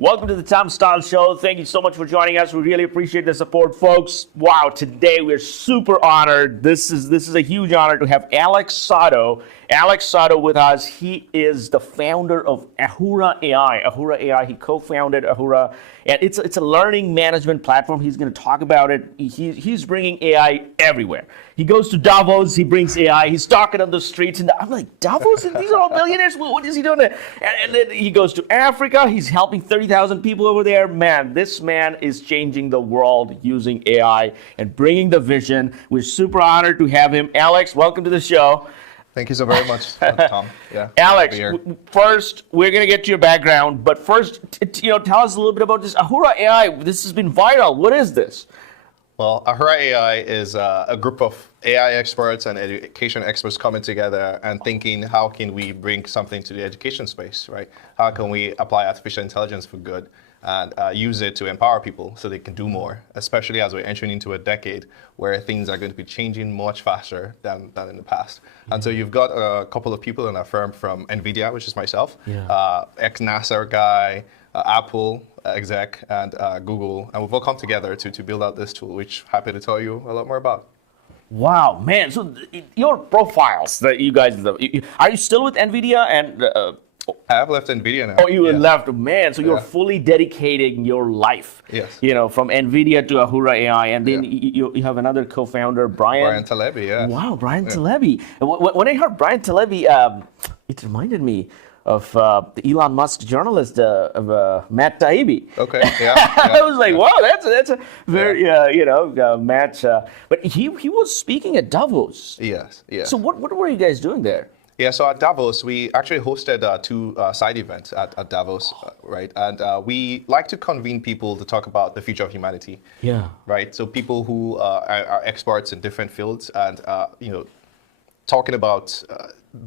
Welcome to the Tom Style Show. Thank you so much for joining us. We really appreciate the support, folks. Wow, today we're super honored. This is a huge honor to have Sato with us. He is the founder of Ahura AI. Ahura AI, he co-founded Ahura, and it's a learning management platform. He's going to talk about it. He's bringing AI everywhere. He goes to Davos, he brings AI, he's talking on the streets, and I'm like, Davos? These are all billionaires? What is he doing there? And then he goes to Africa, he's helping 30,000 people over there. Man, this man is changing the world using AI and bringing the vision. We're super honored to have him. Alex, welcome to the show. Thank you so very much, Tom. Yeah, Alex, first, we're going to get to your background, but first, tell us a little bit about this Ahura AI. This has been viral. What is this? Well, Ahura AI is a group of AI experts and education experts coming together and thinking, how can we bring something to the education space, right? How can we apply artificial intelligence for good and use it to empower people so they can do more, especially as we're entering into a decade where things are going to be changing much faster than in the past. And so you've got a couple of people in our firm from NVIDIA, which is myself, ex-NASA guy, Apple exec, and Google, and we've all come together to build out this tool, which I'm happy to tell you a lot more about. Wow, man! So your profiles that you guys, are you still with NVIDIA? And I have left NVIDIA now. Oh, you left, man! So you're fully dedicating your life, from NVIDIA to Ahura AI, and then you have another co-founder, Bryan Talebi. Wow, Bryan Talebi. When I heard Bryan Talebi, it reminded me of the Elon Musk journalist Matt Taibbi. Okay, I was like, wow, that's a very match. But he was speaking at Davos. Yes. So what were you guys doing there? Yeah, so at Davos, we actually hosted two side events at Davos, right? And we like to convene people to talk about the future of humanity. Yeah. Right. So people who are experts in different fields and talking about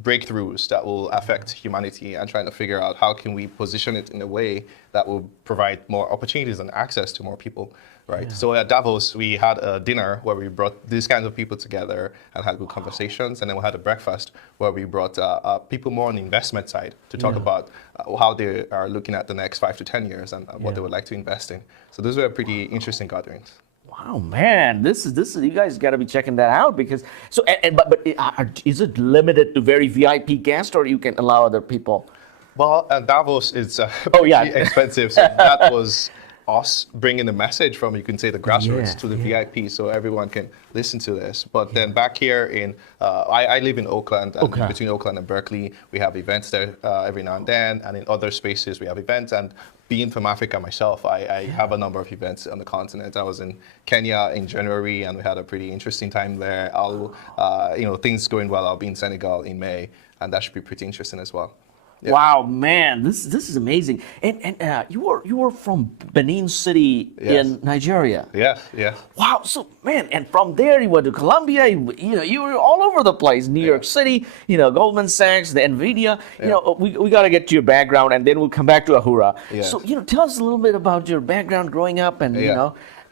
breakthroughs that will affect humanity and trying to figure out how can we position it in a way that will provide more opportunities and access to more people, right? Yeah. So at Davos, we had a dinner where we brought these kinds of people together and had good conversations, and then we had a breakfast where we brought people more on the investment side to talk about how they are looking at the next 5 to 10 years and what they would like to invest in. So those were pretty interesting gatherings. Wow, man, this is you guys got to be checking that out because but is it limited to very VIP guests or you can allow other people? Well, Davos is pretty expensive, so that was us bringing the message from, you can say, the grassroots to the VIP, so everyone can listen to this. But then back here in, I live in Oakland, and between Oakland and Berkeley, we have events there every now and then, and in other spaces we have events. And being from Africa myself, I have a number of events on the continent. I was in Kenya in January, and we had a pretty interesting time there. Things going well, I'll be in Senegal in May, and that should be pretty interesting as well. Yeah. Wow, man, this is amazing. And you were from Benin City in Nigeria. Yes. Wow, so man, and from there you went to Colombia. You were all over the place. New York City, Goldman Sachs, the NVIDIA. We got to get to your background, and then we'll come back to Ahura. Yes. So tell us a little bit about your background growing up, and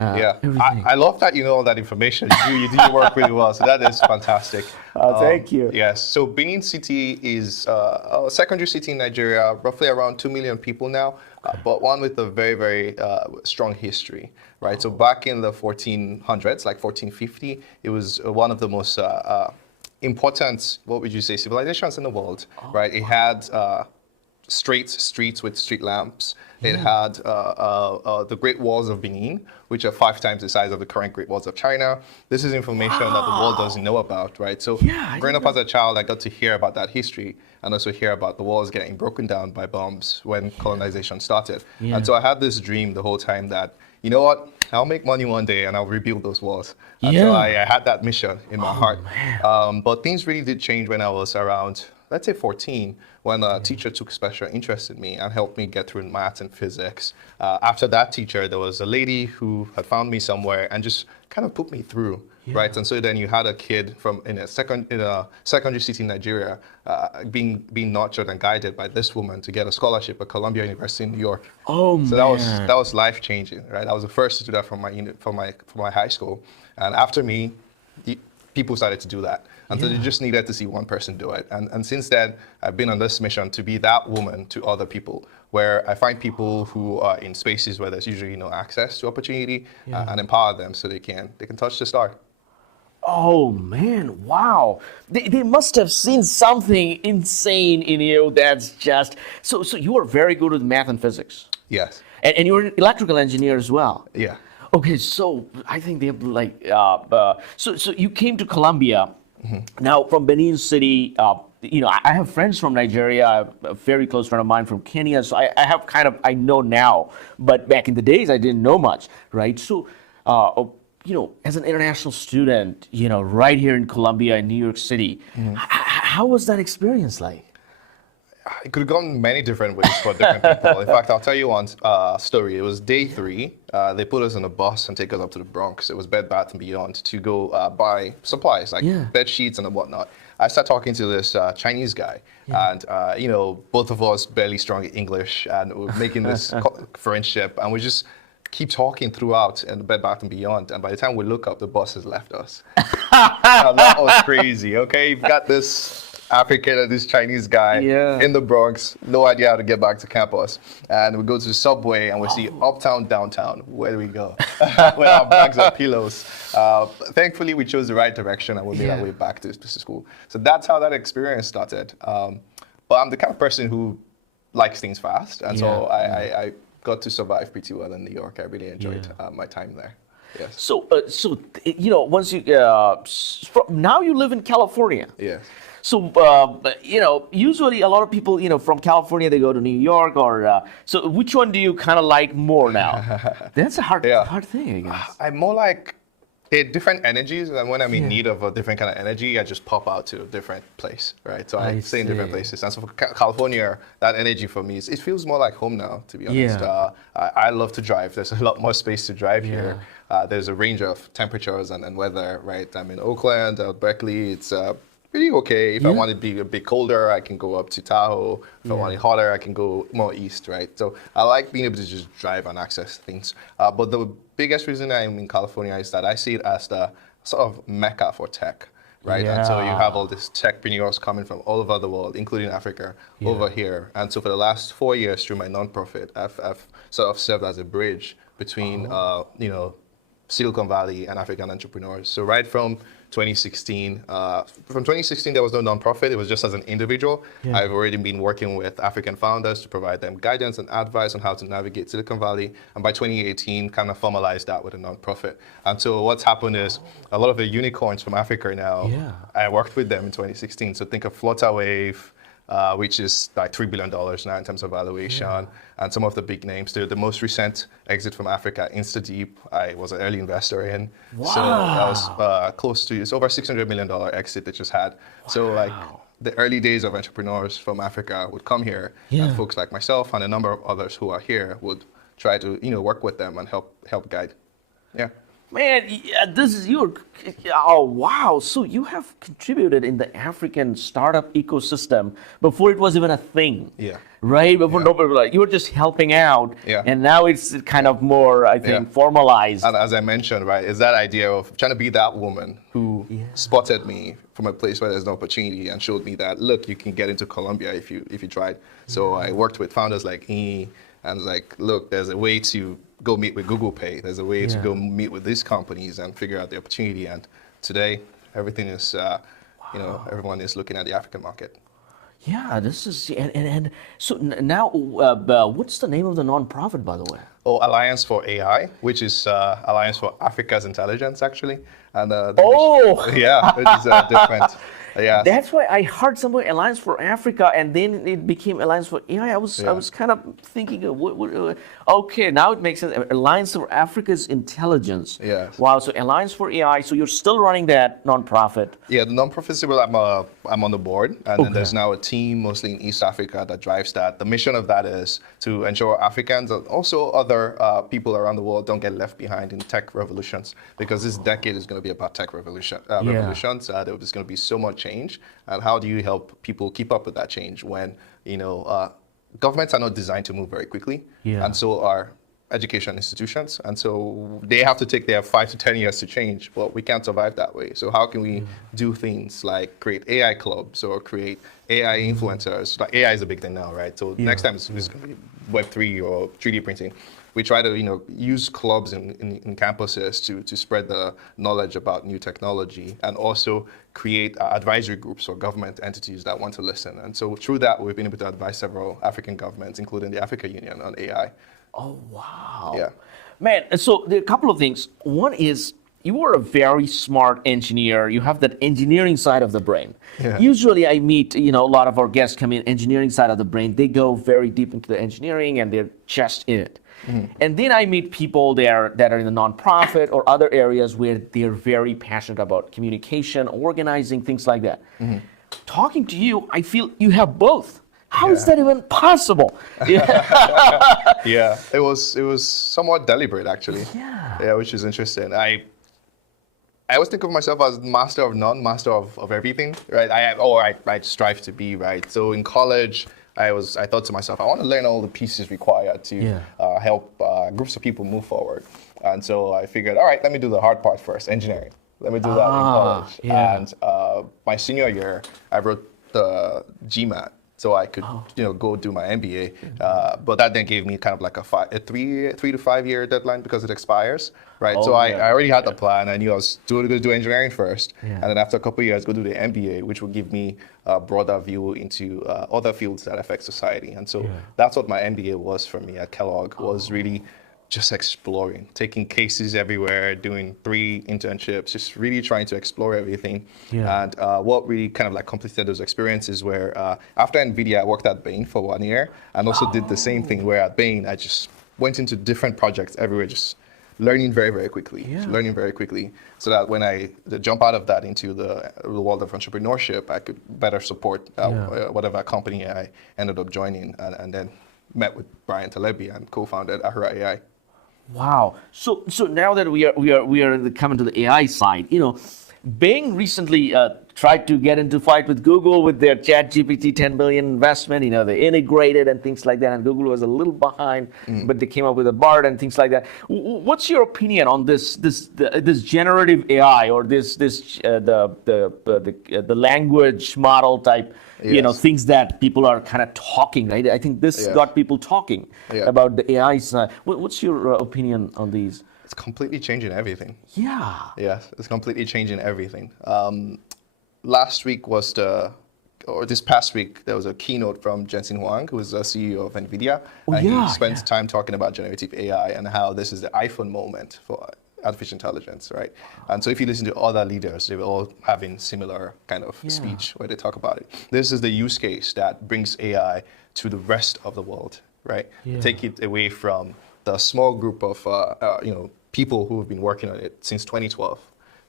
I love that you know all that information. You do your work really well, so that is fantastic. Thank you. Yes, so Benin City is a secondary city in Nigeria, roughly around 2 million people now, but one with a very, very strong history, right? So back in the 1400s, like 1450, it was one of the most important, what would you say, civilizations in the world, right? It had straight streets with street lamps. It had the Great Walls of Benin, which are 5 times the size of the current Great Walls of China. This is information that the world doesn't know about, right? So growing up as a child, I got to hear about that history and also hear about the walls getting broken down by bombs when colonization started. And so I had this dream the whole time that, you know what, I'll make money one day and I'll rebuild those walls. And so I had that mission in my heart. But things really did change when I was around, let's say 14, when a teacher took special interest in me and helped me get through math and physics. After that teacher, there was a lady who had found me somewhere and just kind of put me through, right? And so then you had a kid in a secondary city in Nigeria being nurtured and guided by this woman to get a scholarship at Columbia University in New York. Oh, so that was life changing, right? I was the first to do that from my high school, and after me, people started to do that. And so they just needed to see one person do it. And since then, I've been on this mission to be that woman to other people, where I find people who are in spaces where there's usually no access to opportunity and empower them so they can touch the star. Oh man, wow. They must have seen something insane in you that's just so you are very good with math and physics. Yes. And you're an electrical engineer as well. Yeah. Okay, so I think they have like so you came to Colombia. Now from Benin City, I have friends from Nigeria, a very close friend of mine from Kenya, so I have I know now, but back in the days I didn't know much, right? So, as an international student, right here in Colombia, in New York City, how was that experience like? It could have gone many different ways for different people. In fact, I'll tell you one story. It was day 3. They put us on a bus and take us up to the Bronx. It was Bed Bath & Beyond to go buy supplies like bed sheets and whatnot. I started talking to this Chinese guy, and both of us barely strong English, and we're making this friendship, and we just keep talking throughout in the Bed Bath & Beyond. And by the time we look up, the bus has left us. Now, that was crazy. Okay, you've got this African and this Chinese guy in the Bronx, no idea how to get back to campus. And we go to the subway and we see uptown, downtown. Where do we go? With our bags of pillows. Thankfully, we chose the right direction and we made our way back to school. So that's how that experience started. But I'm the kind of person who likes things fast. And so I got to survive pretty well in New York. I really enjoyed my time there. Yes. So once you, now you live in California. Yes. So, usually a lot of people, from California, they go to New York so which one do you kind of like more now? That's a hard thing, I guess. I'm more like, they're different energies, and when I'm in need of a different kind of energy, I just pop out to a different place, right? So I stay in different places. And so for California, that energy for me, it feels more like home now, to be honest. I love to drive. There's a lot more space to drive here. There's a range of temperatures and weather, right? I'm in Oakland, Berkeley. It's pretty okay. If I want to be a bit colder, I can go up to Tahoe. If I want it hotter, I can go more east, right? So I like being able to just drive and access things. But the biggest reason I'm in California is that I see it as the sort of mecca for tech, right? And so you have all these techpreneurs coming from all over the world, including Africa, over here. And so for the last 4 years through my nonprofit, I've sort of served as a bridge between, Silicon Valley and African entrepreneurs. So right from 2016, there was no nonprofit. It was just as an individual. I've already been working with African founders to provide them guidance and advice on how to navigate Silicon Valley. And by 2018, kind of formalized that with a nonprofit. And so what's happened is a lot of the unicorns from Africa now, I worked with them in 2016. So think of Flutterwave, which is like $3 billion now in terms of valuation, and some of the big names. The most recent exit from Africa, InstaDeep, I was an early investor in. Wow. So that was close to, it's over $600 million exit they just had. So like the early days of entrepreneurs from Africa would come here, and folks like myself and a number of others who are here would try to work with them and help guide. Yeah. Man, this is oh wow! So you have contributed in the African startup ecosystem before it was even a thing. Right? Before nobody, like, you were just helping out, and now it's kind of more, I think, formalized. And as I mentioned, right, it's that idea of trying to be that woman who spotted me from a place where there's no opportunity and showed me that, look, you can get into Colombia if you tried. So I worked with founders like Edie, and was like, look, there's a way to go meet with Google Pay. There's a way to go meet with these companies and figure out the opportunity. And today, everything is, everyone is looking at the African market. Yeah, this is, and so now, what's the name of the nonprofit, by the way? Oh, Alliance for AI, which is Alliance for Africa's Intelligence, actually. And which is different. That's why I heard somewhere Alliance for Africa, and then it became Alliance for AI. I was kind of thinking, okay, now it makes sense. Alliance for Africa's Intelligence. Yes. Wow. So Alliance for AI. So you're still running that nonprofit. Yeah, the nonprofit is where I'm on the board, and then there's now a team mostly in East Africa that drives that. The mission of that is to ensure Africans and also other people around the world don't get left behind in tech revolutions, because this decade is going to be about tech revolutions. There's going to be so much change, and how do you help people keep up with that change when governments are not designed to move very quickly, and so are education institutions, and so they have to take their 5 to 10 years to change. But we can't survive that way. So how can we do things like create AI clubs or create AI influencers? Like AI is a big thing now, right? So next time it's going to be Web3 or 3D printing. We try to, use clubs in campuses to spread the knowledge about new technology, and also create advisory groups or government entities that want to listen. And so through that, we've been able to advise several African governments, including the Africa Union, on AI. Oh, wow. Yeah. Man, so there are a couple of things. One is, you are a very smart engineer. You have that engineering side of the brain. Yeah. Usually I meet, a lot of our guests come in, engineering side of the brain. They go very deep into the engineering and they're just in it. And then I meet people there that are in the nonprofit or other areas where they're very passionate about communication, organizing, things like that. Talking to you, I feel you have both. How is that even possible? Yeah, it was somewhat deliberate, actually. Yeah, which is interesting. I always think of myself as master of none, master of everything, right? I strive to be, right? So in college, I thought to myself, I want to learn all the pieces required to help groups of people move forward. And so I figured, all right, let me do the hard part first, engineering. Let me do that in college. And my senior year, I wrote the GMAT, so I could go do my MBA. But that then gave me kind of like a 3 to 5 year deadline because it expires, right? So I already had the plan. I knew I was going to do engineering first, and then after a couple of years, go do the MBA, which would give me a broader view into other fields that affect society. And so that's what my MBA was for me at Kellogg, was really just exploring, taking cases everywhere, doing 3 internships, just really trying to explore everything. And what really kind of like completed those experiences were, after NVIDIA, I worked at Benin for 1 year, and also did the same thing where at Benin, I just went into different projects everywhere, just learning very, very quickly, so that when I jump out of that into the world of entrepreneurship, I could better support whatever company I ended up joining, and then met with Bryan Talebi and co-founded Ahura AI. Wow. So now that we are coming to the AI side, Bing recently tried to get into fight with Google with their ChatGPT 10 billion investment. They integrated and things like that, and Google was a little behind, but they came up with a BART and things like that. What's your opinion on this generative AI, or the language model type? Things that people are kind of talking, right? I think this got people talking about the AI side. What's your opinion on these? It's completely changing everything. Yeah. Yes, it's completely changing everything. Last week this past week, there was a keynote from Jensen Huang, who is the CEO of NVIDIA. He spent time talking about generative AI and how this is the iPhone moment for artificial intelligence, right? And so if you listen to other leaders, they were all having similar kind of speech where they talk about it. This is the use case that brings AI to the rest of the world, right? Take it away from the small group of people who have been working on it since 2012.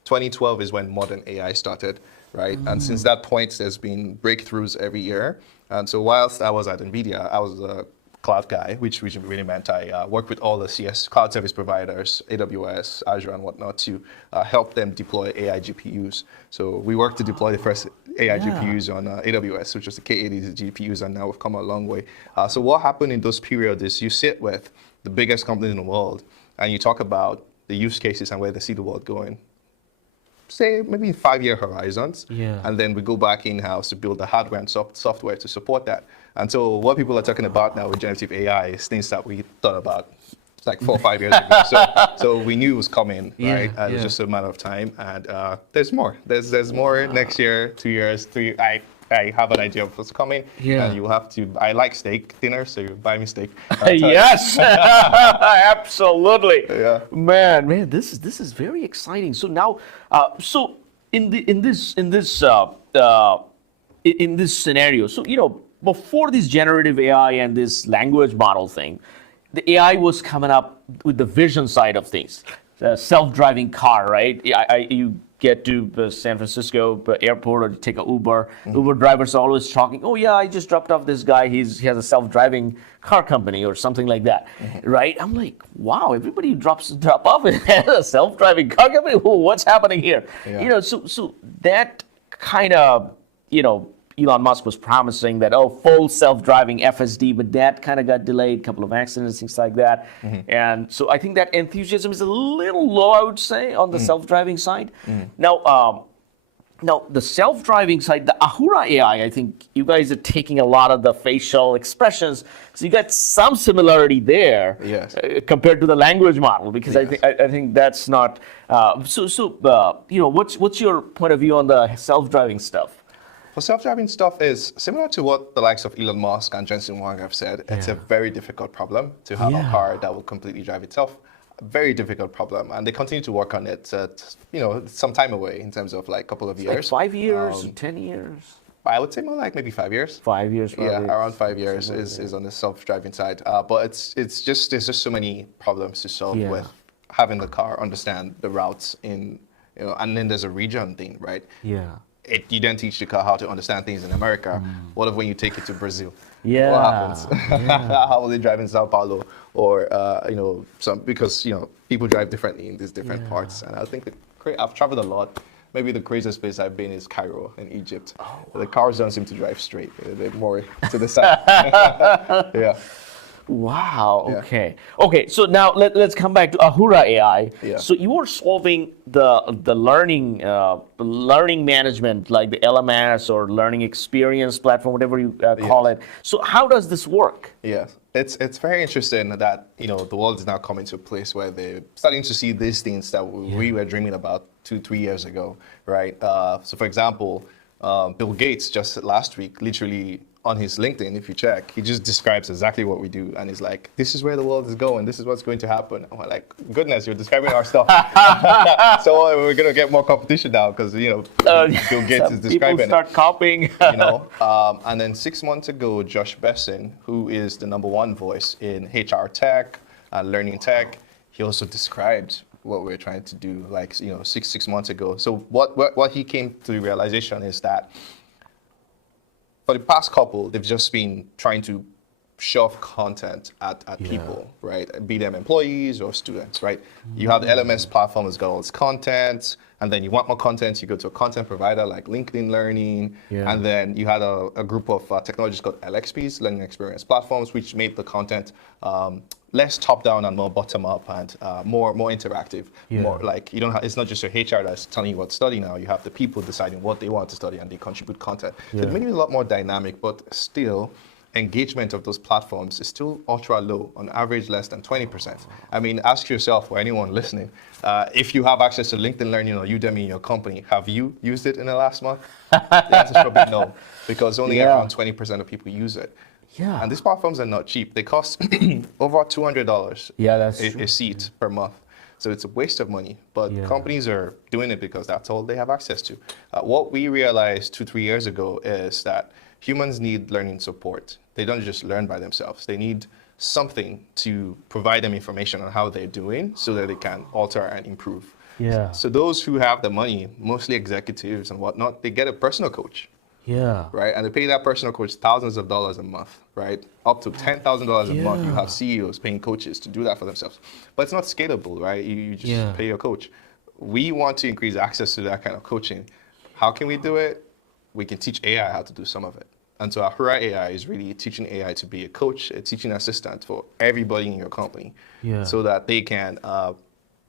2012 is when modern AI started, right? And since that point, there's been breakthroughs every year. And so whilst I was at NVIDIA, I was a cloud guy, which really meant I worked with all the cloud service providers, AWS, Azure, and whatnot, to help them deploy AI GPUs. So we worked to deploy the first AI GPUs on AWS, which was the K80 GPUs, and now we've come a long way. So what happened in those periods is you sit with the biggest companies in the world, and you talk about the use cases and where they see the world going. Say maybe 5-year horizons, and then we go back in-house to build the hardware and software to support that. And so what people are talking about now with generative AI is things that we thought about like 4 or 5 years ago. So we knew it was coming, right? And it was just a matter of time. And there's more. There's more next year, 2 years, 3. I have an idea of what's coming, and you have to. I like steak dinner, so you buy me steak. Yes, absolutely. Yeah. Man, this is very exciting. So now, in this scenario, so before this generative AI and this language model thing, the AI was coming up with the vision side of things, the self-driving car, right? You get to San Francisco airport or take an Uber. Uber drivers are always talking, oh yeah, I just dropped off this guy. He has a self-driving car company or something like that, right? I'm like, wow, everybody drop off and has a self-driving car company. What's happening here? So that kind of, Elon Musk was promising that, full self-driving FSD, but that kind of got delayed, a couple of accidents, things like that. And so I think that enthusiasm is a little low, I would say, on the self-driving side. Now, the self-driving side, the Ahura AI, I think you guys are taking a lot of the facial expressions, so you got some similarity there. Yes. Compared to the language model, because Yes. I think that's not. What's your point of view on the self-driving stuff? For self-driving stuff is similar to what the likes of Elon Musk and Jensen Huang have said. It's a very difficult problem to have a car that will completely drive itself. Very difficult problem, and they continue to work on it. Some time away in terms of like a couple of years. Like 5 years, 10 years. I would say more like maybe 5 years. 5 years, probably. Yeah, around 5 years is on the self-driving side. But there's just so many problems to solve with having the car understand the routes and then there's a region thing, right? Yeah. You don't teach the car how to understand things in America. What if when you take it to Brazil? Yeah. What happens? How will they drive in Sao Paulo? Or because people drive differently in these different parts. And I think I've traveled a lot. Maybe the craziest place I've been is Cairo in Egypt. Oh, wow. The cars don't seem to drive straight. They're more to the side. Yeah. Wow. Okay. Yeah. Okay. So now let's come back to Ahura AI. Yeah. So you are solving the learning management, like the LMS or learning experience platform, whatever you call it. So how does this work? Yes. It's very interesting that the world is now coming to a place where they're starting to see these things that we were dreaming about 2-3 years ago, right? So for example, Bill Gates just last week, literally on his LinkedIn, if you check, he just describes exactly what we do, and he's like, "This is where the world is going. This is what's going to happen." I'm like, "Goodness, you're describing our stuff." So we're gonna get more competition now because Bill Gates is describing people start copying. And then 6 months ago, Josh Besson, who is the #1 voice in HR tech and learning tech, he also described what we're trying to do, like six months ago. So what he came to the realization is that for the past couple, they've just been trying to shove content at people, right? Be them employees or students, right? You have the LMS platform that's got all this content, and then you want more content, you go to a content provider like LinkedIn Learning, and then you had a group of technologies called LXPs, Learning Experience Platforms, which made the content less top-down and more bottom-up and more interactive. More like it's not just your HR that's telling you what to study now. You have the people deciding what they want to study and they contribute content. So it made it a lot more dynamic, but still, engagement of those platforms is still ultra low, on average less than 20%. I mean, ask yourself or anyone listening, if you have access to LinkedIn Learning or Udemy in your company, have you used it in the last month? The answer is probably no, because only around 20% of people use it. Yeah. And these platforms are not cheap. They cost over $200 a seat per month. So it's a waste of money, but companies are doing it because that's all they have access to. What we realized 2-3 years ago is that humans need learning support. They don't just learn by themselves. They need something to provide them information on how they're doing so that they can alter and improve. Yeah. So those who have the money, mostly executives and whatnot, they get a personal coach. Yeah. Right, and they pay that personal coach thousands of dollars a month, right? Up to $10,000 a month. You have CEOs paying coaches to do that for themselves. But it's not scalable, right? You just pay your coach. We want to increase access to that kind of coaching. How can we do it? We can teach AI how to do some of it. And so Ahura AI is really teaching AI to be a coach, a teaching assistant for everybody in your company so that they can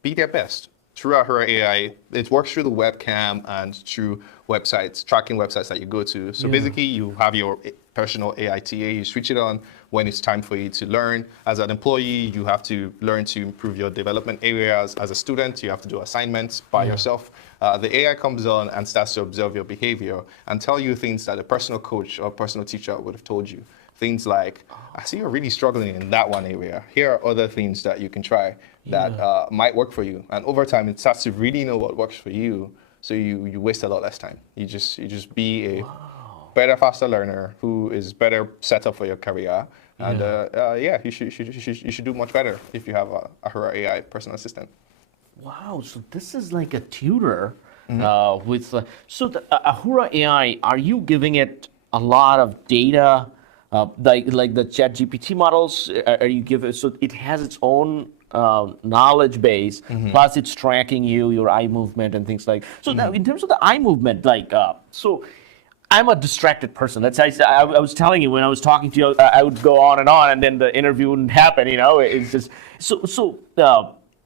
be their best. Through Ahura AI, it works through the webcam and through websites, tracking websites that you go to. So basically, you have your personal AITA, you switch it on when it's time for you to learn. As an employee, you have to learn to improve your development areas. As a student, you have to do assignments by yourself. The AI comes on and starts to observe your behavior and tell you things that a personal coach or personal teacher would have told you. Things like, I see you're really struggling in that one area. Here are other things that you can try that might work for you. And over time, it starts to really know what works for you. So you waste a lot less time. You just be a better, faster learner who is better set up for your career. And you should do much better if you have a Ahura AI personal assistant. Wow, so this is like a tutor with. So the Ahura AI, are you giving it a lot of data? Like the ChatGPT models, are you giving, so it has its own knowledge base, plus it's tracking your eye movement and things like. So now in terms of the eye movement, I'm a distracted person. That's I was telling you when I was talking to you, I would go on, and then the interview wouldn't happen. It's just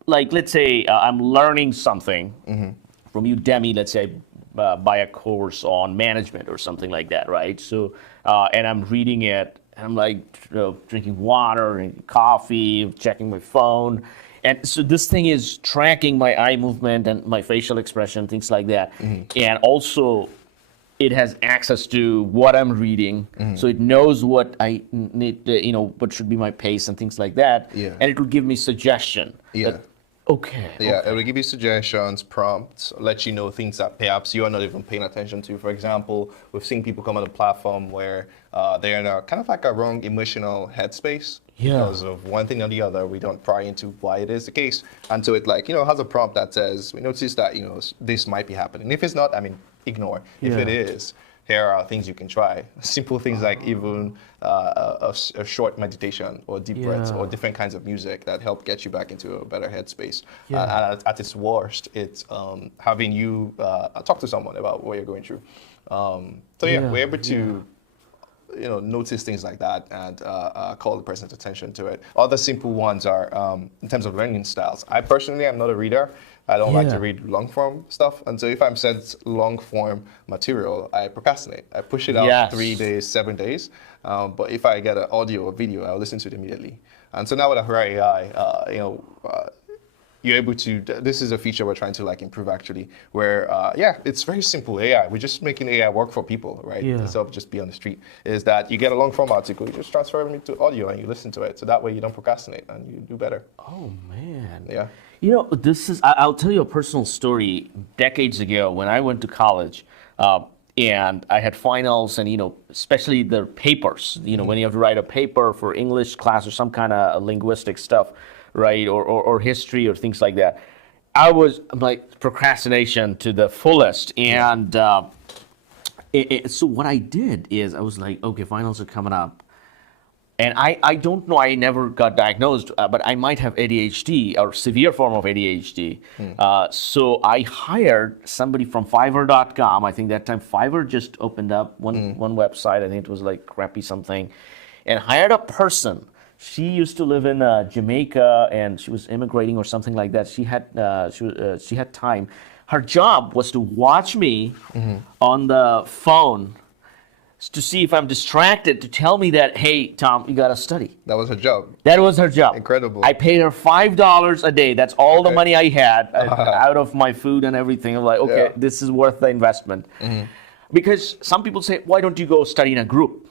like let's say I'm learning something from Udemy. Let's say buy a course on management or something like that, right? So and I'm reading it, and I'm like drinking water and coffee, checking my phone. And so this thing is tracking my eye movement and my facial expression, things like that. And also, it has access to what I'm reading, so it knows what I need, what should be my pace and things like that. Yeah. And it will give me suggestion. Yeah. Okay. Yeah, it will give you suggestions, prompts, let you know things that perhaps you are not even paying attention to. For example, we've seen people come on the platform where they're in a kind of like a wrong emotional headspace because of one thing or the other. We don't pry into why it is the case. And so it has a prompt that says, we notice that, this might be happening. If it's not, ignore. If it is, here are things you can try. Simple things like even a short meditation or deep breaths or different kinds of music that help get you back into a better headspace. And at its worst, it's having you talk to someone about what you're going through. We're able to notice things like that and call the person's attention to it. Other simple ones are in terms of learning styles. I personally am not a reader. I don't like to read long form stuff. And so if I'm sent long form material, I procrastinate. I push it out 3 days, 7 days. But if I get an audio or video, I'll listen to it immediately. And so now with Ahura AI, you're able to, this is a feature we're trying to improve actually, where, it's very simple AI. We're just making AI work for people, right? Instead of just be on the street, is that you get a long form article, you just transfer it to audio and you listen to it. So that way you don't procrastinate and you do better. Oh, man. Yeah. I'll tell you a personal story. Decades ago when I went to college, and I had finals and, especially the papers, when you have to write a paper for English class or some kind of linguistic stuff, right, or history or things like that. I was procrastination to the fullest. And so what I did is I was like, okay, finals are coming up. And I don't know, I never got diagnosed, but I might have ADHD or severe form of ADHD. So I hired somebody from Fiverr.com. I think that time Fiverr just opened up one website. I think it was crappy something. And hired a person. She used to live in Jamaica and she was immigrating or something like that. She had time. Her job was to watch me on the phone to see if I'm distracted, to tell me that, hey, Tom, you got to study. That was her job. That was her job. Incredible. I paid her $5 a day. That's all the money I had out of my food and everything. I'm like, okay, this is worth the investment. Because some people say, why don't you go study in a group?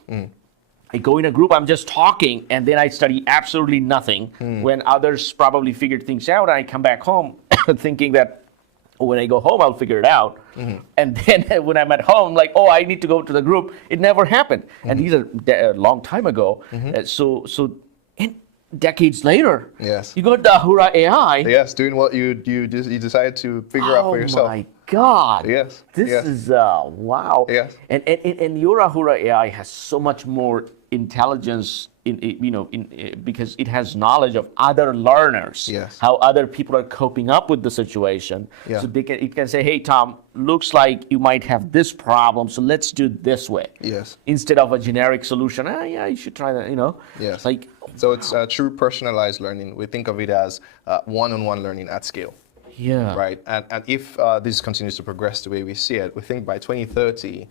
I go in a group, I'm just talking, and then I study absolutely nothing when others probably figured things out. And I come back home thinking that when I go home, I'll figure it out. And then when I'm at home, I'm like, oh, I need to go to the group. It never happened. And these are a long time ago. So decades later, you got the Ahura AI. Yes, doing what you decided to figure out for yourself. Oh my God. Yes. This is wow. Yes. And your Ahura AI has so much more intelligence because it has knowledge of other learners, how other people are coping up with the situation. So it can say, hey, Tom, looks like you might have this problem, so let's do it this way. Instead of a generic solution, you should try that, So it's true personalized learning. We think of it as one-on-one learning at scale. Right. And if this continues to progress the way we see it, we think by 2030,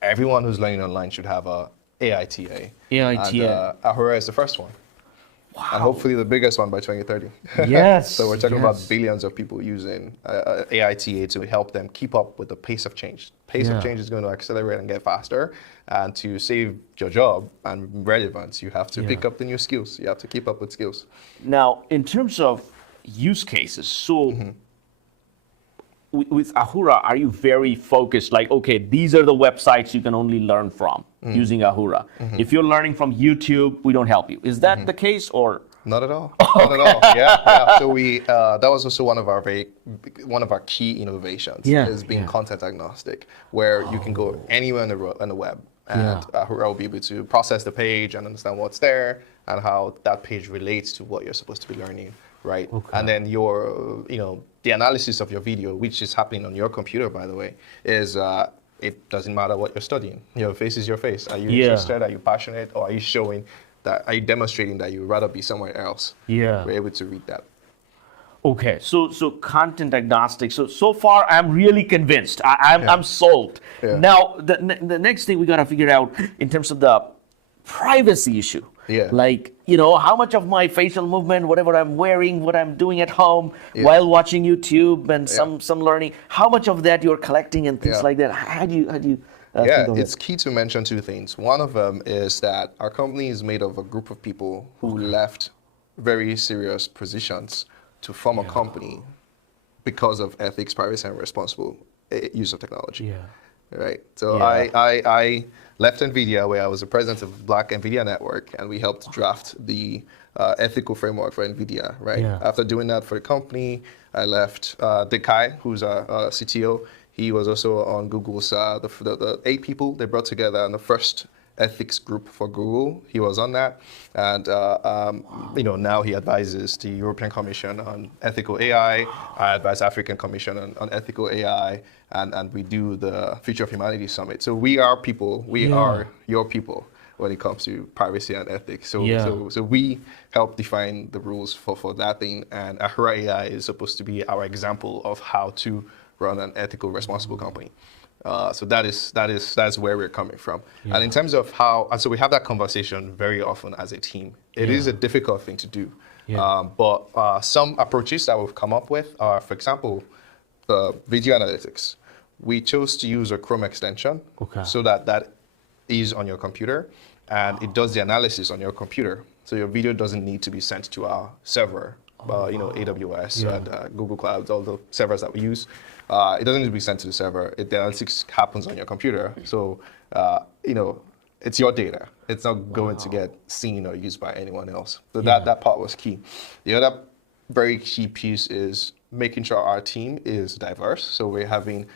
everyone who's learning online should have a AITA. AITA. And Ahura is the first one. Wow. And hopefully the biggest one by 2030. Yes. So we're talking about billions of people using AITA to help them keep up with the pace of change. Pace of change is going to accelerate and get faster. And to save your job and relevance, you have to pick up the new skills. You have to keep up with skills. Now, in terms of use cases, so with Ahura, are you very focused, okay, these are the websites you can only learn from using Ahura. If you're learning from YouTube, we don't help you. Is that the case, or? Not at all. Not at all. Yeah. So that was also one of our key innovations is being content agnostic, where you can go anywhere on the web, and Ahura will be able to process the page and understand what's there and how that page relates to what you're supposed to be learning. Right. And then the analysis of your video, which is happening on your computer, by the way, is it doesn't matter what you're studying. Your face is your face. Are you Yeah. interested? Are you passionate? Or are you showing that, are you demonstrating that you would rather be somewhere else? Yeah. We're able to read that. Okay, so content agnostic. So far, I'm really convinced. I'm sold. Yeah. Now, the next thing we gotta figure out in terms of the privacy issue. Yeah. Like, how much of my facial movement, whatever I'm wearing, what I'm doing at home Yeah. while watching YouTube and some learning, how much of that you're collecting and things Yeah. like that? How do you Yeah, think of it's it? key to mention two things. One of them is that our company is made of a group of people who left very serious positions to form a company because of ethics, privacy, and responsible use of technology. Yeah. Right. So Yeah. I left NVIDIA, where I was the president of Black NVIDIA Network, and we helped draft the ethical framework for NVIDIA. Right. Yeah. After doing that for the company, I left Dekai, who's our CTO. He was also on Google's the 8 people they brought together in the first ethics group for Google. He was on that, and now he advises the European Commission on ethical AI. I advise African Commission on ethical AI, and we do the Future of Humanity Summit. So we are people. We are your people when it comes to privacy and ethics. So we help define the rules for that thing, and Ahura AI is supposed to be our example of how to run an ethical, responsible company. So that's where we're coming from. And in terms of so we have that conversation very often as a team. It is a difficult thing to do. But some approaches that we've come up with are, for example, the video analytics. We chose to use a Chrome extension so that is on your computer, and it does the analysis on your computer. So your video doesn't need to be sent to our server, AWS and Google Clouds, all the servers that we use. It doesn't need to be sent to the server. The analytics happens on your computer. So, it's your data. It's not going to get seen or used by anyone else. So that part was key. The other very key piece is making sure our team is diverse. So we're having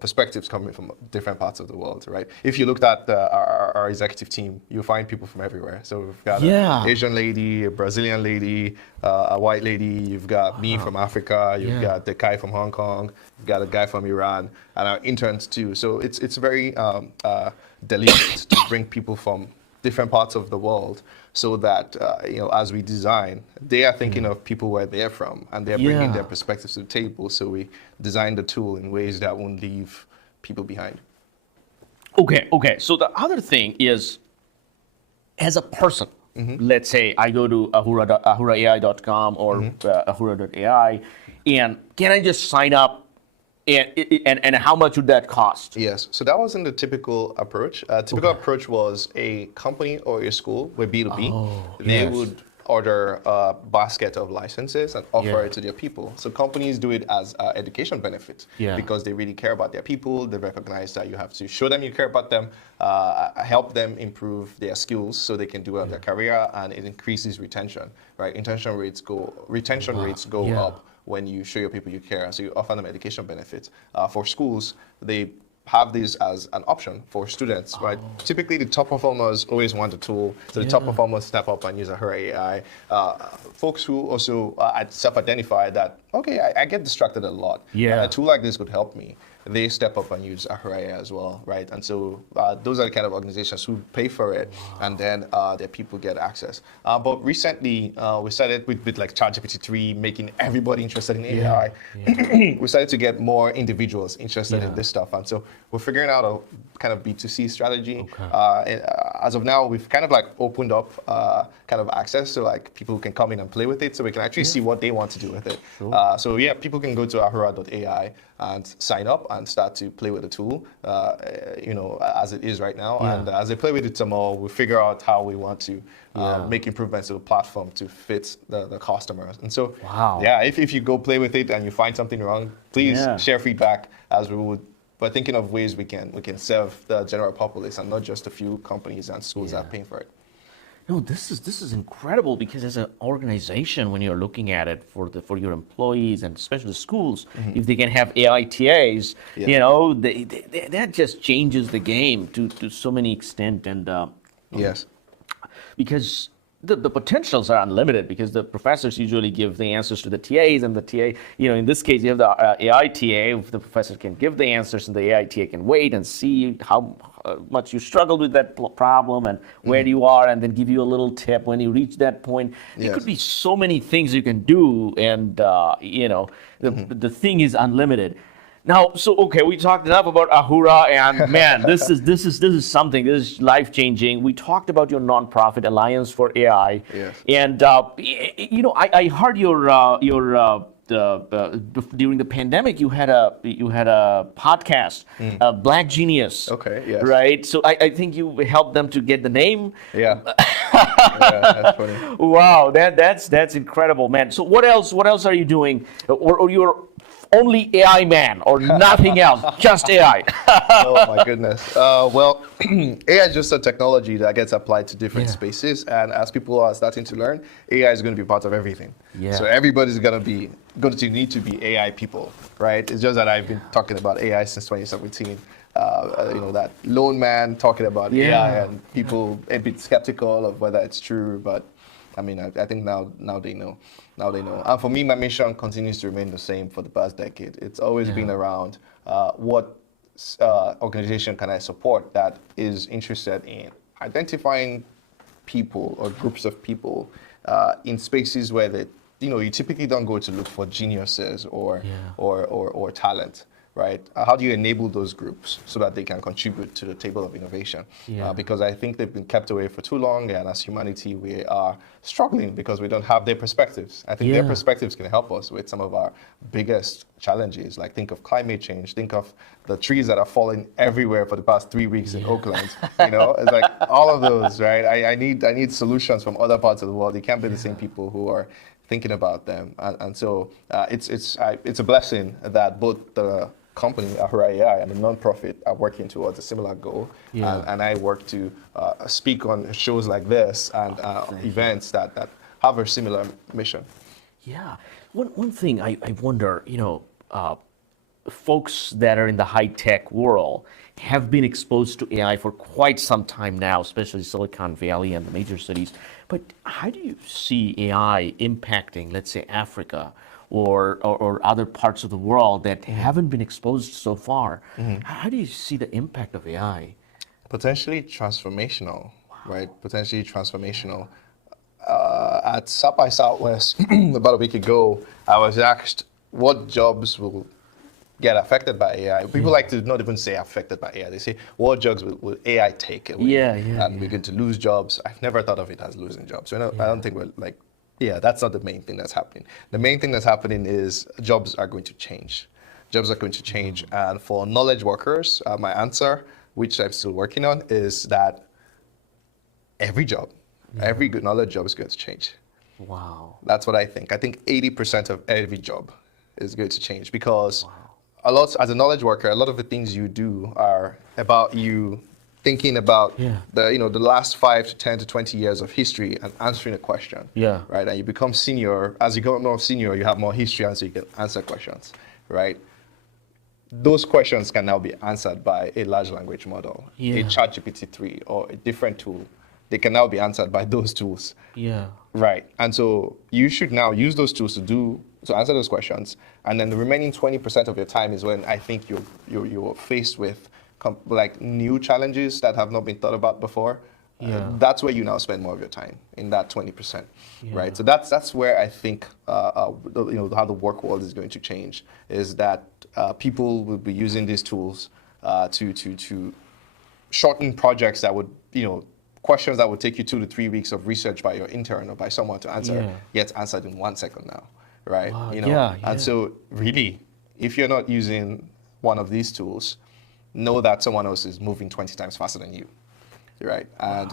perspectives coming from different parts of the world, right? If you looked at our executive team, you'll find people from everywhere. So we've got an Asian lady, a Brazilian lady, a white lady. You've got me from Africa. You've got the guy from Hong Kong. You've got a guy from Iran, and our interns too. So it's very deliberate to bring people from different parts of the world, so that as we design, they are thinking of people where they're from, and they're bringing their perspectives to the table. So we design the tool in ways that won't leave people behind. Okay. So the other thing is, as a person, let's say I go to ahuraai.com or ahura.ai, and can I just sign up? And how much would that cost? Yes, so that wasn't the typical approach. Typical approach was a company or a school with B2B. They would order a basket of licenses and offer it to their people. So companies do it as education benefit because they really care about their people. They recognize that you have to show them you care about them, help them improve their skills so they can do well in their career, and it increases retention. Right, retention rates go up when you show your people you care. So you offer them education benefits. For schools, they have this as an option for students, right? Typically, the top performers always want a tool. So the top performers step up and use Ahura AI. Folks who also self-identify that, okay, I get distracted a lot. A tool like this could help me. They step up and use Ahura AI as well, right? And so those are the kind of organizations who pay for it, and then their people get access. But recently, we started with like ChatGPT 3, making everybody interested in AI. We started to get more individuals interested in this stuff. And so we're figuring out a kind of B2C strategy. As of now, we've kind of like opened up kind of access so like people can come in and play with it, so we can actually see what they want to do with it. So people can go to ahura.ai and sign up and start to play with the tool, as it is right now. And as they play with it some more, we figure out how we want to make improvements to the platform to fit the customers. And so, if you go play with it and you find something wrong, please share feedback, as we would. But thinking of ways we can serve the general populace and not just a few companies and schools that are paying for it. No, this is incredible, because as an organization, when you're looking at it for your employees and especially schools, if they can have AITAs, that just changes the game to so many extent. And Yes. Because the potentials are unlimited because the professors usually give the answers to the TAs, and the TA, in this case, you have the AITA. If the professor can give the answers, and the AITA can wait and see how much you struggled with that problem and where you are, and then give you a little tip when you reach that point. There could be so many things you can do, and the thing is unlimited. Now, so okay, we talked enough about Ahura, and man, this is something. This is life changing. We talked about your nonprofit Alliance for AI, and I heard your during the pandemic you had a podcast, Black Genius. Okay. Yes. Right. So I think you helped them to get the name. Yeah. Yeah, that's funny. Wow, that's incredible, man. So what else are you doing, or you're only AI man or nothing else, just AI? Oh my goodness. Well, AI is just a technology that gets applied to different spaces, and as people are starting to learn, AI is going to be part of everything. Yeah. So everybody's going to need to be AI people, right? It's just that I've been talking about AI since 2017. That lone man talking about AI, and people a bit skeptical of whether it's true, but I mean, I think now they know. Now they know. And for me, my mission continues to remain the same for the past decade. It's always been around what organization can I support that is interested in identifying people or groups of people in spaces where you typically don't go to look for geniuses or talent. Right? How do you enable those groups so that they can contribute to the table of innovation? Because I think they've been kept away for too long, and as humanity, we are struggling because we don't have their perspectives. I think their perspectives can help us with some of our biggest challenges. Like think of climate change, think of the trees that are falling everywhere for the past 3 weeks in Oakland. It's like all of those, right? I need solutions from other parts of the world. It can't be the same people who are thinking about them, and so it's a blessing that both the company, Ahura AI, and the nonprofit are working towards a similar goal. And I work to speak on shows like this and events that have a similar mission. Yeah. One thing I wonder, folks that are in the high-tech world have been exposed to AI for quite some time now, especially Silicon Valley and the major cities. But how do you see AI impacting, let's say, Africa or other parts of the world that haven't been exposed so far? How do you see the impact of AI? Potentially transformational, right? Potentially transformational. At South by Southwest about a week ago, I was asked what jobs will get affected by AI. People like to not even say affected by AI. They say, what jobs will AI take away? And we're going to lose jobs. I've never thought of it as losing jobs. So I don't think we're like, that's not the main thing that's happening. The main thing that's happening is jobs are going to change. Jobs are going to change. And for knowledge workers, my answer, which I'm still working on, is that every job, every good knowledge job is going to change. Wow. That's what I think. I think 80% of every job is going to change because as a knowledge worker, a lot of the things you do are about you thinking about the last 5 to 10 to 20 years of history and answering a question. Right. And you become senior. As you become more senior, you have more history, and so you can answer questions. Right. Those questions can now be answered by a large language model, a ChatGPT-3 or a different tool. They can now be answered by those tools. Right. And so you should now use those tools to answer those questions. And then the remaining 20% of your time is when I think you're faced with like new challenges that have not been thought about before. That's where you now spend more of your time, in that 20%. Right. So that's where I think how the work world is going to change, is that people will be using these tools to shorten projects that would questions that would take you 2 to 3 weeks of research by your intern or by someone to answer, gets answered in 1 second now, right? Wow. And so really, if you're not using one of these tools, know that someone else is moving 20 times faster than you, right? And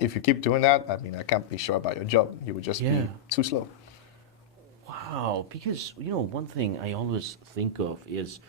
if you keep doing that, I mean, I can't be sure about your job. You would just be too slow. Wow, because one thing I always think of is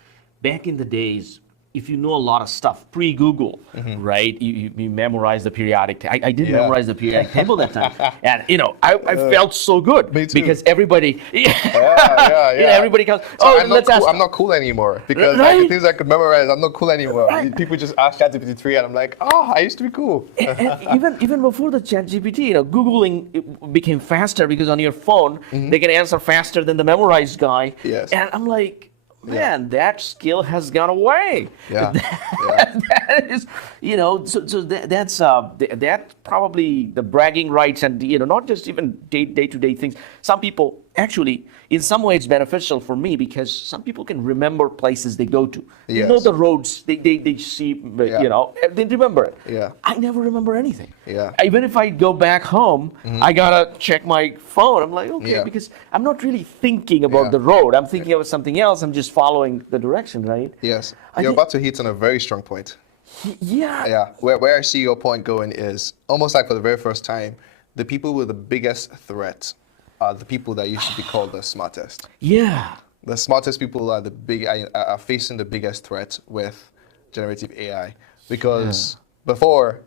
back in the days, if you know a lot of stuff pre-Google, right? You memorize the periodic. I did memorize the periodic table that time, and I felt so good Me too. because everybody, Yeah. everybody comes. So Let's ask. I'm not cool anymore because like, the things I could memorize, I'm not cool anymore. People just ask ChatGPT-3 and I'm like, I used to be cool. And even before the ChatGPT, Googling became faster because on your phone they can answer faster than the memorized guy. Yes. And I'm like, man, that skill has gone away. Yeah. That is, so that's probably the bragging rights and, not just even day-to-day things. Some people, actually, in some ways beneficial for me because some people can remember places they go to. They know the roads, they see, they remember it. Yeah. I never remember anything. Yeah. Even if I go back home, I gotta check my phone. I'm like, okay, because I'm not really thinking about the road. I'm thinking about something else. I'm just following the direction, right? Yes. You're about to hit on a very strong point. Yeah. Yeah. Where I see your point going is almost like for the very first time, the people with the biggest threat are the people that used to be called the smartest. Yeah. The smartest people are facing the biggest threat with generative AI because before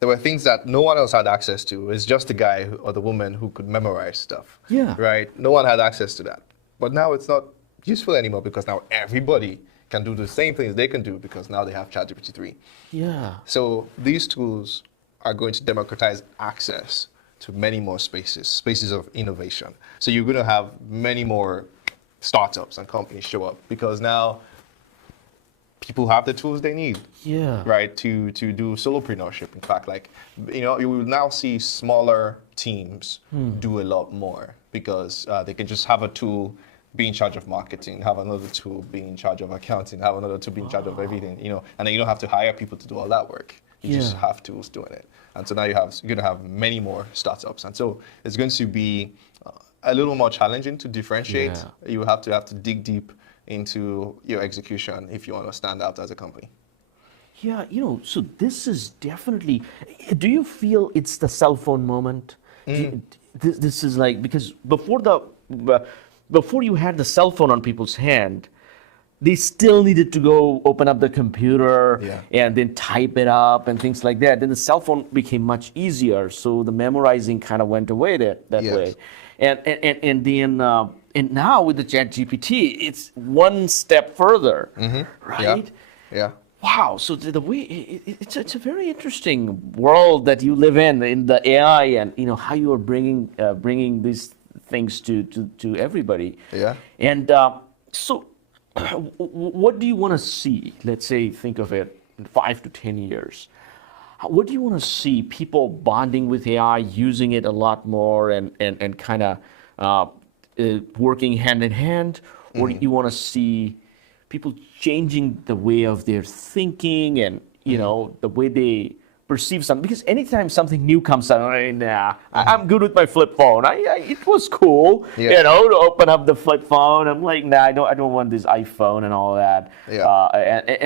there were things that no one else had access to. It's just the guy or the woman who could memorize stuff. Yeah. Right? No one had access to that. But now it's not useful anymore because now everybody can do the same things they can do because now they have ChatGPT-3. Yeah. So these tools are going to democratize access to many more spaces of innovation. So you're going to have many more startups and companies show up because now people have the tools they need, right, to do solopreneurship. In fact, you will now see smaller teams do a lot more because they can just have a tool be in charge of marketing, have another tool be in charge of accounting, have another tool be in charge of everything, and then you don't have to hire people to do all that work. You just have tools doing it. And so now you're going to have many more startups. And so it's going to be a little more challenging to differentiate. Yeah. You have to dig deep into your execution if you want to stand out as a company. Yeah, so this is definitely, do you feel it's the cell phone moment? This is like, because before you had the cell phone on people's hand, they still needed to go open up the computer and then type it up and things like that. Then the cell phone became much easier, so the memorizing kind of went away that way. And then and now with the ChatGPT, it's one step further, right? Yeah. Wow. So the way it's a very interesting world that you live in the AI, and how you are bringing these things to everybody. Yeah. And so. What do you want to see? Let's say, think of it in 5 to 10 years. What do you want to see people bonding with AI, using it a lot more, and kind of working hand in hand? Or do you want to see people changing the way of their thinking and the way they perceive something? Because anytime something new comes out, I'm good with my flip phone. It was cool, to open up the flip phone. I'm like, I don't want this iPhone and all that.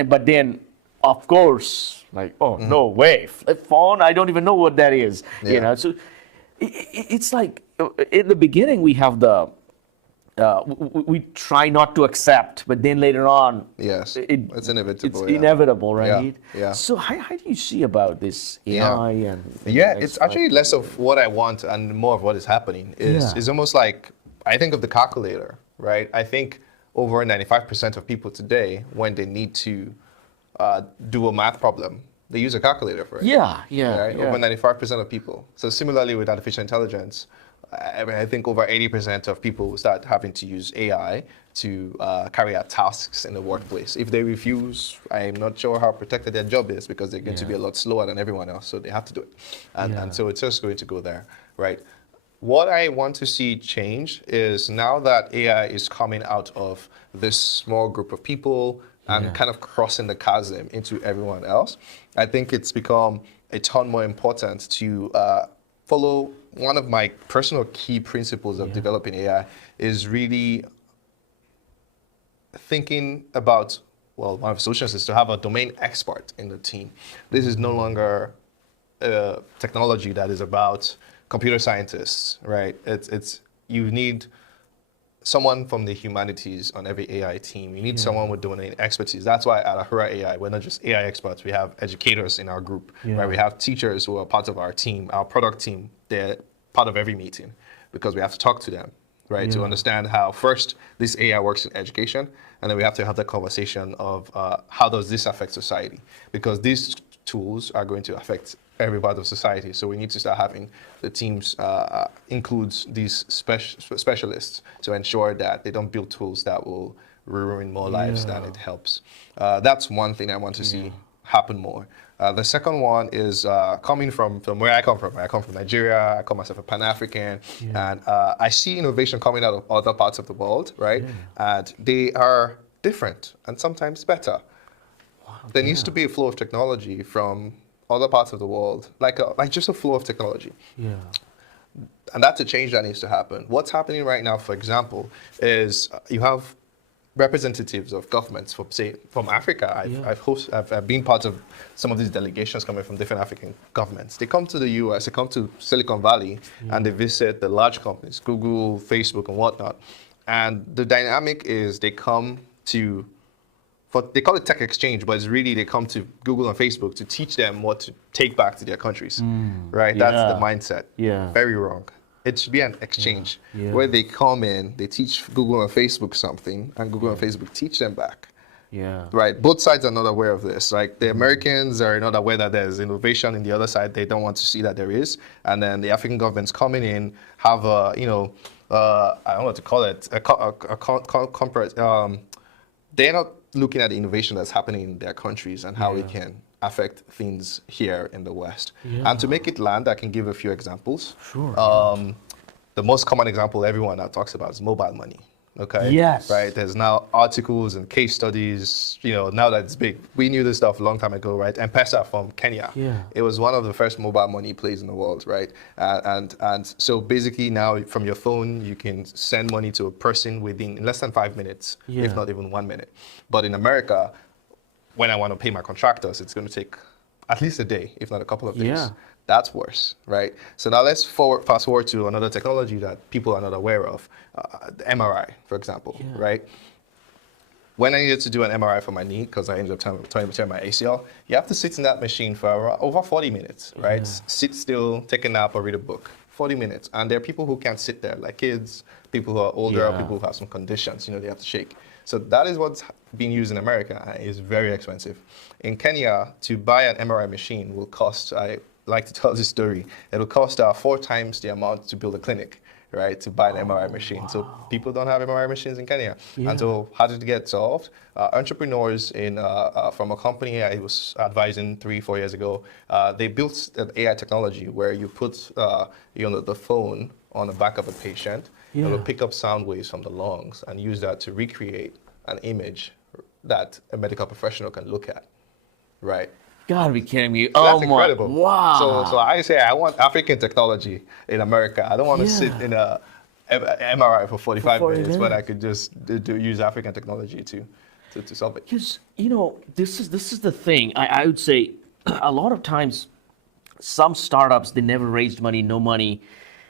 But then, of course, like, no way, flip phone. I don't even know what that is. So it's like in the beginning we have the. We try not to accept, but then later on, it's inevitable. It's inevitable, right? Yeah. So how do you see about this AI and? It's actually less of what I want and more of what is happening. It's almost like I think of the calculator, right? I think over 95% of people today, when they need to do a math problem, they use a calculator for it. Right? Over 95% of people. So similarly with artificial intelligence. I think over 80% of people will start having to use AI to carry out tasks in the workplace. If they refuse, I'm not sure how protected their job is because they're going to be a lot slower than everyone else, so they have to do it. And so it's just going to go there, right? What I want to see change is now that AI is coming out of this small group of people and kind of crossing the chasm into everyone else, I think it's become a ton more important to follow one of my personal key principles of developing AI is really thinking about, one of the solutions is to have a domain expert in the team. This is no longer a technology that is about computer scientists, right? You need someone from the humanities on every AI team. You need someone with domain expertise. That's why at Ahura AI, we're not just AI experts. We have educators in our group, right? We have teachers who are part of our team, our product team. They're part of every meeting because we have to talk to them, right? To understand how first this AI works in education, and then we have to have the conversation of how does this affect society? Because these tools are going to affect every part of society. So we need to start having the teams includes these specialists to ensure that they don't build tools that will ruin more lives than it helps. That's one thing I want to see happen more. The second one is coming from where I come from. I come from Nigeria. I call myself a Pan-African. And I see innovation coming out of other parts of the world, right? And they are different and sometimes better. There needs to be a flow of technology from other parts of the world, like just a flow of technology. And that's a change that needs to happen. What's happening right now, for example, is you have representatives of governments from Africa. I've been part of some of these delegations coming from different African governments. They come to the US, they come to Silicon Valley, and they visit the large companies, Google, Facebook, and whatnot. And the dynamic is they come to, they call it tech exchange, but it's really they come to Google and Facebook to teach them what to take back to their countries, right? That's the mindset. Very wrong. It should be an exchange where they come in, they teach Google and Facebook something, and Google and Facebook teach them back. Right. Both sides are not aware of this. Like the Americans are not aware that there's innovation in the other side. They don't want to see that there is. And then the African governments coming in have a, I don't know what to call it, they're not looking at the innovation that's happening in their countries and how it can affect things here in the West. And to make it land, I can give a few examples. The most common example everyone now talks about is mobile money. Okay. Right. There's now articles and case studies. Now that it's big. We knew this stuff a long time ago, right? M-Pesa from Kenya. It was one of the first mobile money plays in the world, right? And so basically now from your phone you can send money to a person within less than 5 minutes, if not even 1 minute. But in America, when I want to pay my contractors, it's going to take at least a day, if not a couple of days. That's worse, right? So now let's fast forward to another technology that people are not aware of, the MRI, for example, right? When I needed to do an MRI for my knee, because I ended up tearing my ACL, you have to sit in that machine for over 40 minutes, right? Sit still, take a nap, or read a book. 40 minutes. And there are people who can't sit there, like kids, people who are older, people who have some conditions, they have to shake. So that is what's being used in America, and it's very expensive. In Kenya, to buy an MRI machine will cost, I like to tell this story, it'll cost 4 times the amount to build a clinic, right, to buy an MRI machine. So people don't have MRI machines in Kenya. And so how did it get solved? Entrepreneurs from a company I was advising 3-4 years ago, they built an AI technology where you put the phone on the back of a patient, it will pick up sound waves from the lungs and use that to recreate an image that a medical professional can look at, right? Gotta be kidding me. So that's incredible. Wow. So I say I want African technology in America. I don't want to sit in a MRI for 45 minutes, but I could just use African technology to solve it. Because, this is the thing. I would say a lot of times some startups, they never raised money, no money.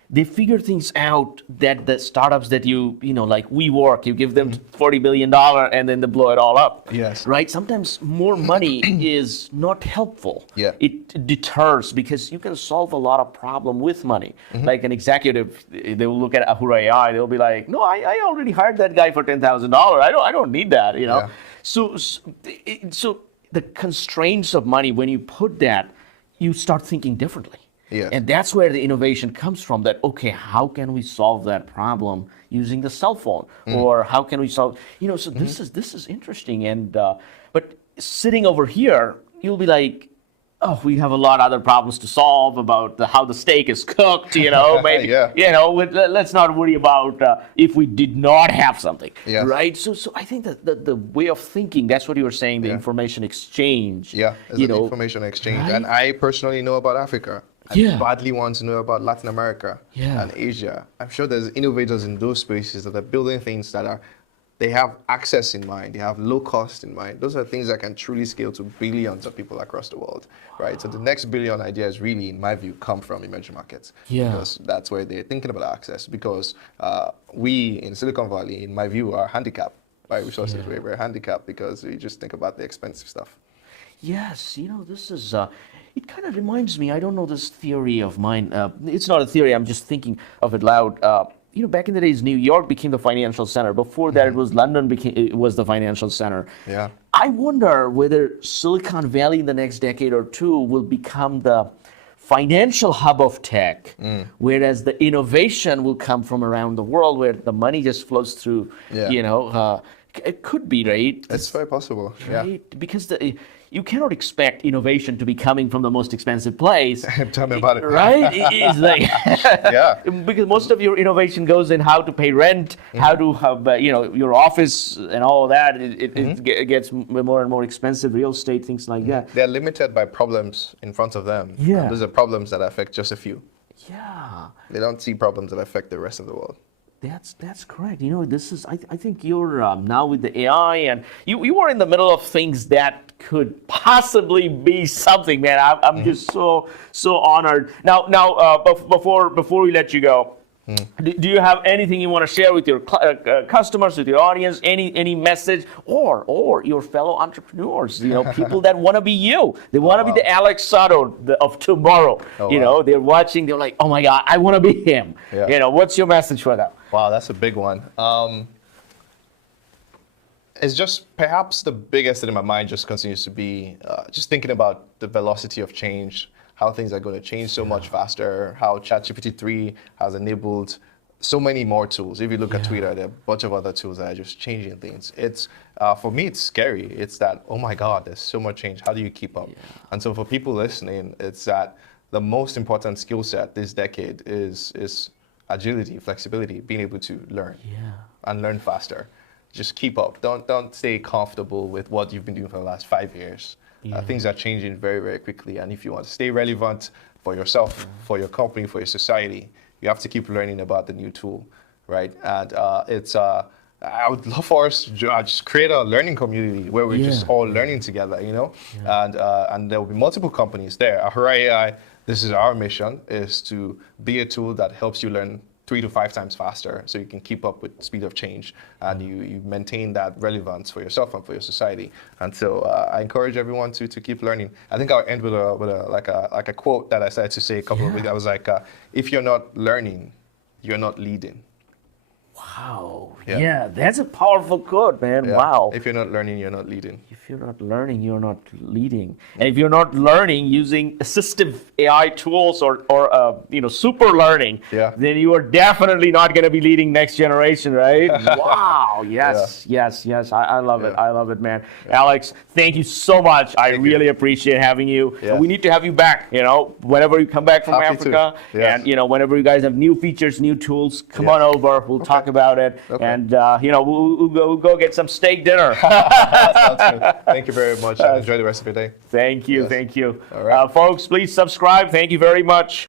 They figure things out that the startups that like WeWork, you give them $40 billion and then they blow it all up. Right? Sometimes more money is not helpful. It deters because you can solve a lot of problem with money. Like an executive, they will look at Ahura AI, they'll be like, no, I already hired that guy for $10,000. I don't need that, So the constraints of money, when you put that, you start thinking differently. And that's where the innovation comes from, that, okay, how can we solve that problem using the cell phone? Or how can we solve, so this is interesting. And, but sitting over here, you'll be like, oh, we have a lot of other problems to solve about how the steak is cooked, maybe, let's not worry about if we did not have something, right? So I think that the way of thinking, that's what you were saying, the information exchange. It's an information exchange. Right? And I personally know about Africa. I badly want to know about Latin America and Asia. I'm sure there's innovators in those spaces that are building things that they have access in mind, they have low cost in mind. Those are things that can truly scale to billions of people across the world, right? So the next billion ideas really, in my view, come from emerging markets. Yeah. Because that's where they're thinking about access, because we in Silicon Valley, in my view, are handicapped by resources. Yeah. We're handicapped because we just think about the expensive stuff. Yes, this is, it kind of reminds me, I don't know this theory of mine. It's not a theory, I'm just thinking of it loud. Back in the days, New York became the financial center. Before that, it was London it was the financial center. Yeah. I wonder whether Silicon Valley in the next decade or two will become the financial hub of tech, whereas the innovation will come from around the world, where the money just flows through, it could be, right? It's very possible, right? Because you cannot expect innovation to be coming from the most expensive place. Tell me about it. Right? It's like, Yeah. because most of your innovation goes in how to pay rent, how to have, your office and all that. It gets more and more expensive, real estate, things like that. They're limited by problems in front of them. Yeah. And those are problems that affect just a few. Yeah. They don't see problems that affect the rest of the world. That's correct. This is, I think you're now with the AI, and you are in the middle of things that could possibly be something, man. I'm just so honored. Now, before we let you go, do you have anything you want to share with your customers, with your audience? Any message, or your fellow entrepreneurs? People that want to be you. They want to be the Alex Sato of tomorrow. They're watching. They're like, oh my God, I want to be him. Yeah. What's your message for them? Wow, that's a big one. It's just perhaps the biggest in my mind just continues to be just thinking about the velocity of change, how things are going to change so much faster, how ChatGPT 3 has enabled so many more tools. If you look at Twitter, there are a bunch of other tools that are just changing things. It's for me, it's scary. It's that, oh my God, there's so much change. How do you keep up? And so for people listening, it's that the most important skill set this decade is agility, flexibility, being able to learn and learn faster. Just keep up. Don't stay comfortable with what you've been doing for the last 5 years. Things are changing very, very quickly. And if you want to stay relevant for yourself, for your company, for your society, you have to keep learning about the new tool, right? And I would love for us to just create a learning community where we're just all learning together, and there will be multiple companies there. Ahura AI, this is our mission, is to be a tool that helps you learn 3 to 5 times faster, so you can keep up with speed of change, and you maintain that relevance for yourself and for your society. And so I encourage everyone to keep learning. I think I'll end with a quote that I started to say a couple of weeks. I was like, if you're not learning, you're not leading. Wow. Yeah, that's a powerful quote, man. Yeah. Wow. If you're not learning, you're not leading. If you're not learning, you're not leading. And if you're not learning using assistive AI tools or super learning, then you are definitely not going to be leading next generation, right? Wow. Yes. I love it. I love it, man. Alex, thank you so much. I really appreciate having you. Yes. We need to have you back, whenever you come back from Africa. Yes. And, whenever you guys have new features, new tools, come on over. We'll talk about it. Okay. And, we'll go get some steak dinner. Sounds good. Thank you very much. Enjoy the rest of your day. Thank you. Thank you. All right. Folks, please subscribe. Thank you very much.